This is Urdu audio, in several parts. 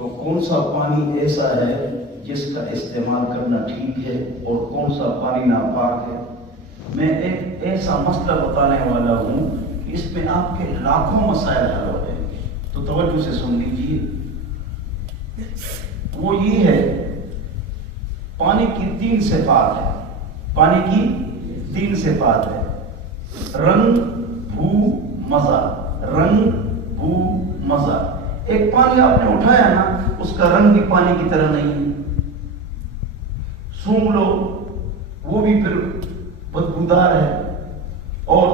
تو کون سا پانی ایسا ہے جس کا استعمال کرنا ٹھیک ہے اور کون سا پانی ناپاک ہے؟ میں ایک ایسا مسئلہ بتانے والا ہوں کہ اس میں آپ کے لاکھوں مسائل حل ہو جائیں گے، تو توجہ سے سن لیجیے۔ وہ یہ ہے، پانی کی 3 صفات ہے، پانی کی 3 صفات ہے: رنگ، بو، مزہ۔ رنگ، بو، مزہ۔ ایک پانی آپ نے اٹھایا نا، اس کا رنگ بھی پانی کی طرح نہیں ہے، سونگھ لو وہ بھی پھر بدبودار ہے، اور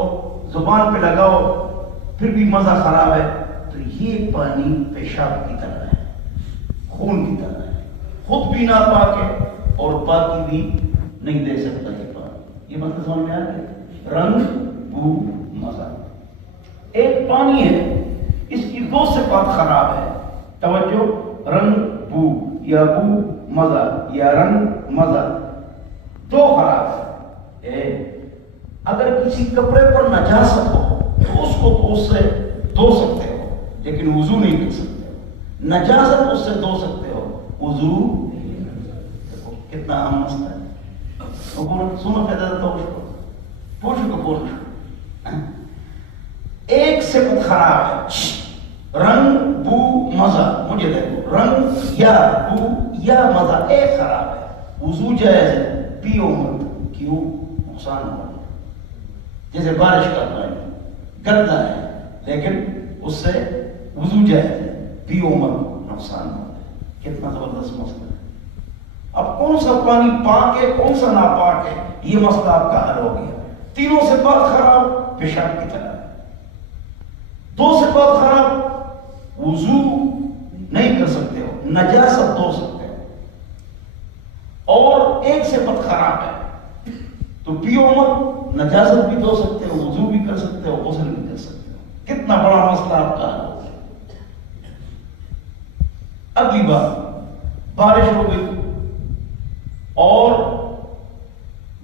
زبان پہ لگاؤ پھر بھی مزہ خراب ہے۔ تو یہ پانی پیشاب کی طرح ہے، خون کی طرح ہے، خود بھی ناپاک ہے اور پاکی بھی نہیں دے سکتا یہ پانی۔ یہ مطلب سمجھ میں آ گیا؟ رنگ، بو، مزہ۔ ایک پانی ہے، اس کی 2 صفات خراب ہے، توجہ، رنگ، بو، یا بو، مزہ، یا رنگ، مزہ، 2 خراب ہے۔ اگر کسی کپڑے پر نجاست ہو تو اس کو تو اس سے دھو سکتے ہو، لیکن وضو نہیں کر سکتے ہو۔ نجاست اس سے دھو سکتے ہو، وضو دیکھو کتنا اہم مسئلہ ہے۔ سنو فائدہ پوچھو کو پوچھو۔ ایک صفت خراب ہے، رنگ، بو، مزہ۔ مجھے دیکھو، رنگ یا بو یا مزہ ایک خراب ہے، وضو جائز ہے، پیو مت۔ کیوں؟ نقصان ہو، جیسے بارش کا پانی گندا ہے لیکن اس سے وضو جائز ہے، پیو مت، نقصان ہو۔ کتنا زبردست مسئلہ ہے۔ اب کون سا پانی پاک ہے کون سا ناپاک ہے، یہ مسئلہ آپ کا حل ہو گیا۔ تینوں صفات خراب، پیشاب کی طرح ہے۔ 2 صفات خراب، وضو نہیں کر سکتے ہو، نجاست دھو سکتے ہو، اور ایک صفت خراب ہے تو پیو مت، نجاست بھی دھو سکتے ہو، وضو بھی کر سکتے ہو، غسل بھی کر سکتے ہو۔ کتنا بڑا مسئلہ آپ کا حل ہو گیا۔ اگلی بات، بارش ہو گئی اور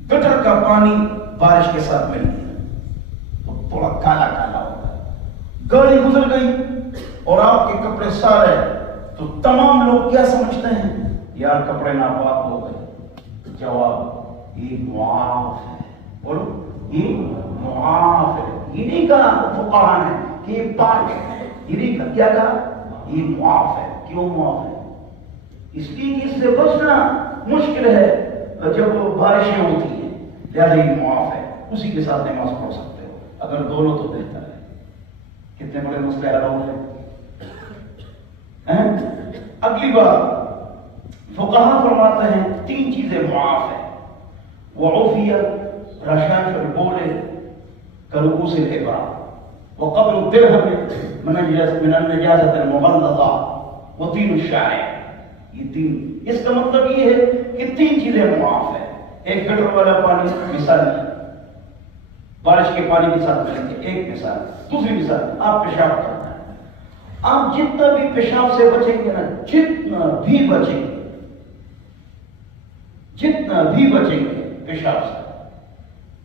گٹر کا پانی بارش کے ساتھ مل گیا تو تھوڑا کالا کالا ہو گیا، گاڑی گزر گئی اور آپ کے کپڑے سارے، تو تمام لوگ کیا سمجھتے ہیں؟ یار کپڑے ناپاک ہو گئے۔ جواب، یہ معاف ہے۔ بولو، یہ معاف ہے۔ یہ نہیں کہا فقہاء نے کہ یہ پاک ہے، یہ نہیں کہا، کیا کہا؟ یہ معاف ہے۔ کیوں معاف ہے؟ اس لیے کہ اس سے بچنا مشکل ہے جب بارشیں ہوتی ہیں، لہذا یہ معاف ہے، اسی کے ساتھ نماز پڑھ سکتے ہو، اگر دونوں تو بہتر ہے۔ کتنے بڑے مسئلے حل ہو گئے۔ اگلی بات، فقہاء فرماتے ہیں 3 چیزیں معاف ہیں: وعفیت، رشاش البول کرؤوس الابرہ، وقبل الدرهم من النجاسة المغلظة، وطین الشارع۔ یہ 3، اس کا مطلب یہ ہے کہ 3 چیزیں معاف ہیں۔ ایک گٹر والا پانی، مثال بارش کے پانی کے ساتھ ملیں گے، ایک مثال۔ دوسری مثال، آپ پیشاب کرنا ہے، آپ جتنا بھی پیشاب سے بچیں گے نا، جتنا بھی بچیں گے پیشاب سے،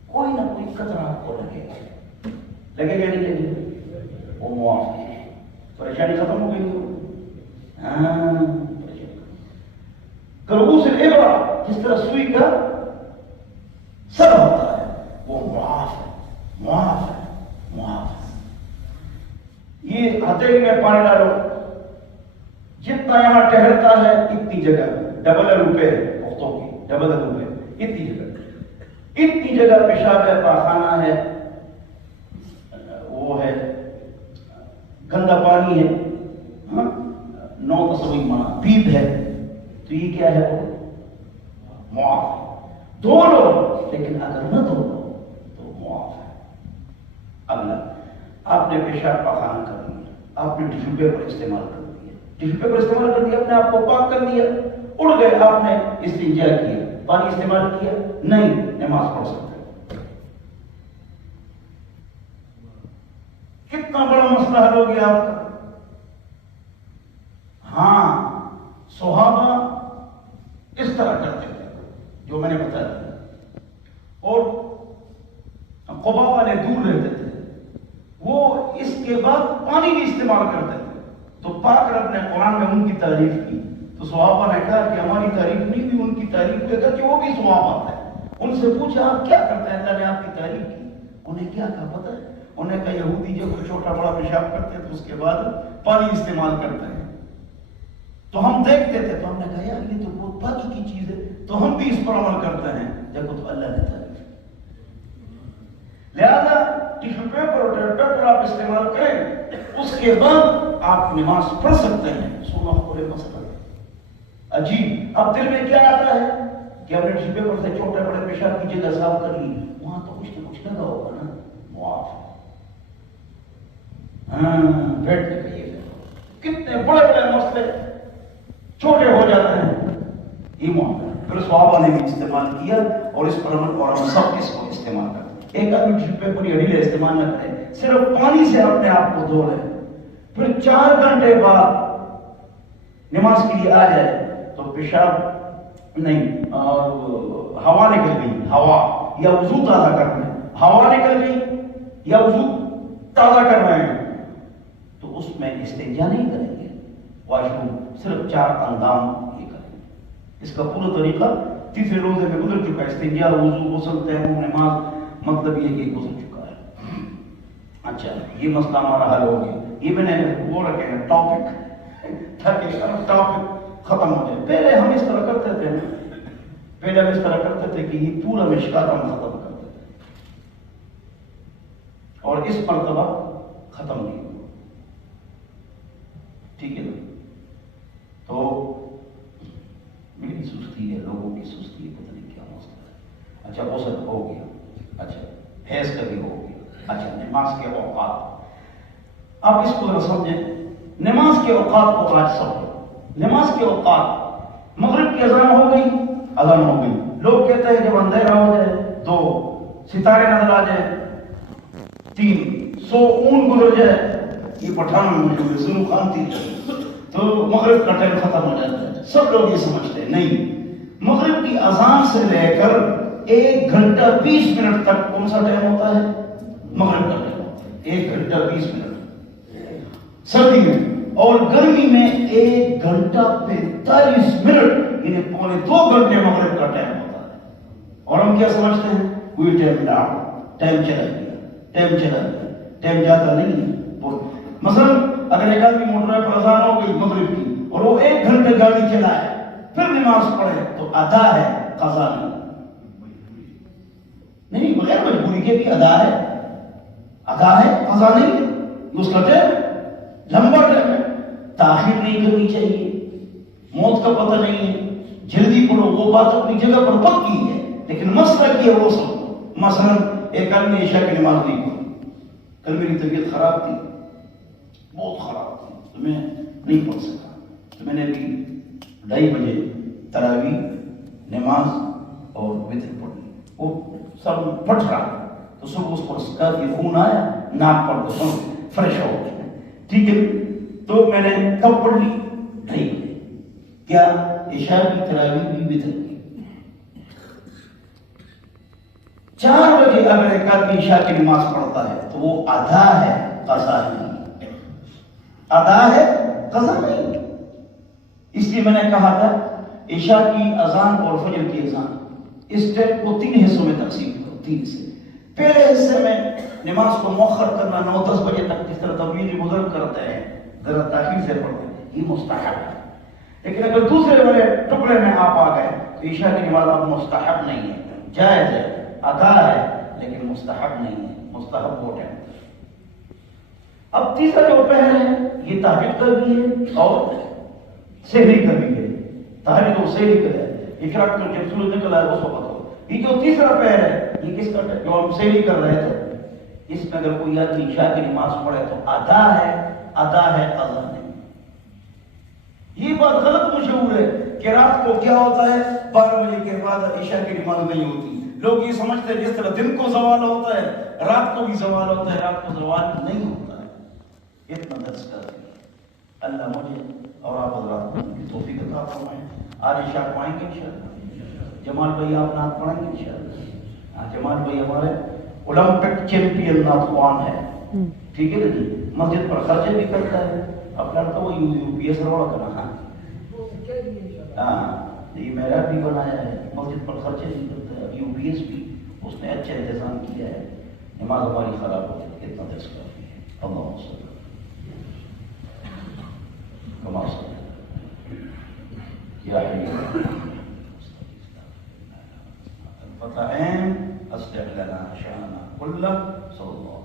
کوئی نہ کوئی قطرہ آپ کو لگے گا، لگے گا نہیں لگے، وہ معاف ہے، پریشانی ختم ہو گئی۔ کرؤوس الابرہ، جس طرح سوئی کا سر ہوتا ہے، وہ معاف ہے، معاف ہے، معاف ہے۔ یہ ہتھیلی میں پانی ڈالو، جتنا یہاں ٹہرتا ہے اتنی جگہ، ڈبل روپے پختوں کی، ڈبل روپے، اتنی جگہ پیشاب ہے، پاخانہ ہے، وہ ہے گندا پانی ہے، 9 تصویر منع، پیپ ہے، تو یہ کیا ہے؟ وہ معاف ہے۔ دھو لو، لیکن اگر نہ دھو لو تو معاف ہے۔ اگلا، آپ نے پیشاب پاخانہ کر دیا، آپ نے ٹیشو پیپر استعمال کر دیا، ٹیشو پیپر استعمال کر دیا، اپنے آپ کو پاک کر دیا، اڑ گئے، آپ نے استنجا کیا، پانی استعمال کیا نہیں، نماز پڑھ سکتے ہو۔ کتنا بڑا مسئلہ حل ہو گیا آپ کا۔ ہاں، صحابہ اس طرح کرتے تھے جو میں نے بتایا، اور قبا والے دور رہتے تھے، وہ اس کے بعد پانی بھی استعمال کرتے تھے، تو پاک رب نے قرآن میں ان کی تعریف کی، تو صحابہ نے کہا کہ ہماری تعریف نہیں بھی ان کی تعریف ہوئے گا کہ وہ بھی صحابہ ہے۔ ان سے پوچھا آپ کیا کرتے ہیں؟ اللہ نے آپ کی تعریف کی۔ انہیں کیا کہا پتہ ہے؟ انہیں کہا یہودی جب چھوٹا بڑا پیشاب کرتے ہیں تو اس کے بعد پانی استعمال کرتے ہیں، تو ہم دیکھتے تھے، تو ہم نے کہا یار یہ تو بہت پاکی کی چیز ہے، تو ہم بھی اس پر عمل کرتے ہیں۔ دیکھو تو اللہ نے تعریف، لہذا ٹیشو پیپر اور ٹوائلٹ پیپر آپ استعمال کریں، اس کے بعد آپ نماز پڑھ سکتے ہیں۔ سنو پورے مسئلہ عجیب، اب دل میں کیا آتا ہے کہ ہم نے ٹیشو پیپر سے چھوٹے بڑے پیشاب کی جگہ صاف کر لی، وہاں تو کچھ نہ کچھ لگا ہوگا نا، معاف بیٹھنے کا یہ کتنے بڑے بڑے مسئلے چھوٹے ہو جاتے ہیں۔ ایمان پھر صحابہ نے بھی استعمال کیا اور اس پر عمل، اور ہم سب اس کو استعمال کرتے ہیں۔ ایک آدمی ٹیشو پیپر یا ڈھیلے استعمال نہ کرے، صرف پانی سے اپنے آپ کو دھو لے، پھر 4 گھنٹے بعد نماز کے لیے آ جائے تو پیشاب نہیں ہوا نکل گئی، ہوا یا وضو تازہ کر رہے ہیں، ہوا نکل گئی یا وضو تازہ کر رہے ہیں، تو اس میں استنجا نہیں کریں گے، واش روم صرف 4 اندام یہ کریں گے۔ اس کا پورا طریقہ تیسرے روزے میں گزر چکا ہے، استنجا، وضو، غسل، تیمم، نماز، مطلب یہ کہ گزر چکا ہے۔ اچھا یہ مسئلہ ہمارا حل ہو گیا، یہ میں نے وہ رکھے ہیں ٹاپک تاکہ ٹاپک ختم ہو جائے۔ پہلے ہم اس طرح کرتے تھے، پہلے ہم اس طرح کرتے تھے کہ یہ پورا مشکات ہم ختم کرتے تھے، اور اس مرتبہ ختم نہیں ہوا، ٹھیک ہے نا؟ تو میری سستی ہے، لوگوں کی سستی ہے، پتہ نہیں کیا مسئلہ ہے۔ اچھا غسل ہو گیا، اچھا حیض کا بھی ہو گیا، اچھا نماز کے اوقات، اب اس کو ذرا سمجھیں، نماز کے اوقات کو آج سمجھیں۔ نماز کے اوقات، مغرب کی اذان ہو گئی، اذان ہو گئی، لوگ کہتے ہیں جب اندھیرا ہو جائے، 2 ستارے نظر آ جائے، 3 100 اون گزر جائے، یہ پٹھان میں مشہور ہے، سنو خان تھی، تو مغرب کا ٹائم ختم ہو جاتا ہے۔ سب لوگ یہ سمجھتے ہیں، نہیں، مغرب کی اذان سے لے کر 1 گھنٹہ 20 منٹ تک کون سا ٹائم ہوتا ہے؟ مغرب کا ٹائم ہوتا ہے، 1 گھنٹہ 20 منٹ سردی میں، اور گرمی میں 1 گھنٹہ 45 منٹ، یعنی پونے 2 گھنٹے مغرب کا ٹائم ہوتا ہے۔ اور ہم کیا سمجھتے ہیں؟ کوئی ٹائم ڈاؤن، ٹائم چلا گیا، ٹائم چلا گیا، ٹائم جاتا نہیں ہے۔ مثلا اگر ایک آدمی موٹر پر اذان ہو گئی مغرب کی اور وہ 1 گھنٹے گاڑی چلائے پھر نماز پڑھے تو ادا ہے، قضا نہیں، بغیر مجبوری کے بھی ادا ہے، ادا ہے، قضا نہیں ہے۔ اس کا ٹائم لمبا ٹائم ہے، تاخیر نہیں کرنی چاہیے، موت کا پتہ نہیں ہے، جلدی پڑھو، وہ بات اپنی جگہ پر پکی ہے، لیکن مسئلہ کیا ہے وہ سب۔ مثلا ایک آدمی عشاء کی نماز نہیں پڑھی، کل میری طبیعت خراب تھی، بہت خراب تھی، تو میں نہیں پڑھ سکا، تو میں نے ابھی 2:30 بجے تراویح، نماز اور وتر پڑھ لی، وہ سب پھٹ رہا، تو صبح اس پر سکا کہ خون آیا، ناک پر تو فریش ہو گیا، ٹھیک ہے، تو میں نے کب پڑھ لی؟ 2:30 بجے، کیا عشاء کی تراویح بھی وتر کی۔ 4 بجے اگر ایک آدمی عشاء کی نماز پڑھتا ہے تو وہ ادا ہے، قضا نہیں، ادا ہے، قضا نہیں۔ اس لیے میں نے کہا تھا عشاء کی اذان اور فجر کی اذان، اس ٹائم کو 3 حصوں میں تقسیم کرو، 3 حصے۔ پہلے حصے میں نماز کو مؤخر کرنا 9-10 بجے تک، جس طرح تبلیغی بزرگ کرتے ہیں، ذرا تاخیر سے پڑھتے ہیں، یہ مستحب ہے۔ لیکن اگر دوسرے بڑے ٹکڑے میں آپ آ گئے تو عشاء کی نماز اب مستحب نہیں ہے، جائز ہے، ادا ہے، لیکن مستحب نہیں ہے، مستحب وہ ٹائم۔ اب تیسرا جو پہر ہے یہ تہجد کا بھی ہے اور سحری کا بھی ہے، تہجد و سحری کا ہے، اشراق تو جب سورج نکل آئے اس وقت ہو۔ یہ جو تیسرا پہر ہے یہ کس کا ہے؟ جو ہم سحری کر رہے تھے، اس میں اگر کوئی آدمی عشاء کی نماز پڑھے تو ادا ہے، ادا ہے، قضا نہیں۔ یہ بات غلط مشہور ہے کہ رات کو کیا ہوتا ہے، 12 بجے کے بعد عشاء کی نماز نہیں ہوتی۔ لوگ یہ سمجھتے ہیں جس طرح دن کو زوال ہوتا ہے رات کو بھی زوال ہوتا ہے، رات کو زوال نہیں ہوتا ہے۔ اتنا درس کرتے ہیں، اللہ مجھے اور آپ حضرات کو توفیق عطا فرمائے۔ آج عشاء پڑھیں گے انشاءاللہ، جمال بھائی آپ نعت پڑھیں گے انشاءاللہ۔ جمال بھائی ہمارے اولمپک چیمپئن نعت خوان ہے، ٹھیک ہے نا جی، مسجد پر خرچے بھی کرتا ہے، اپنا تو وہ یو پی ایس روڑ کرنا ہاں یہ میرا بھی بنایا ہے، مسجد پر خرچے نہیں کرتا ہے، اب یو پی ایس بھی اس نے اچھا انتظام کیا ہے، نماز ہماری خراب ہو جاتی ہے، اتنا دس کافی ہے. اللہ صلی کما صلی یا حی فتح اصلح لنا شأننا كله صلى الله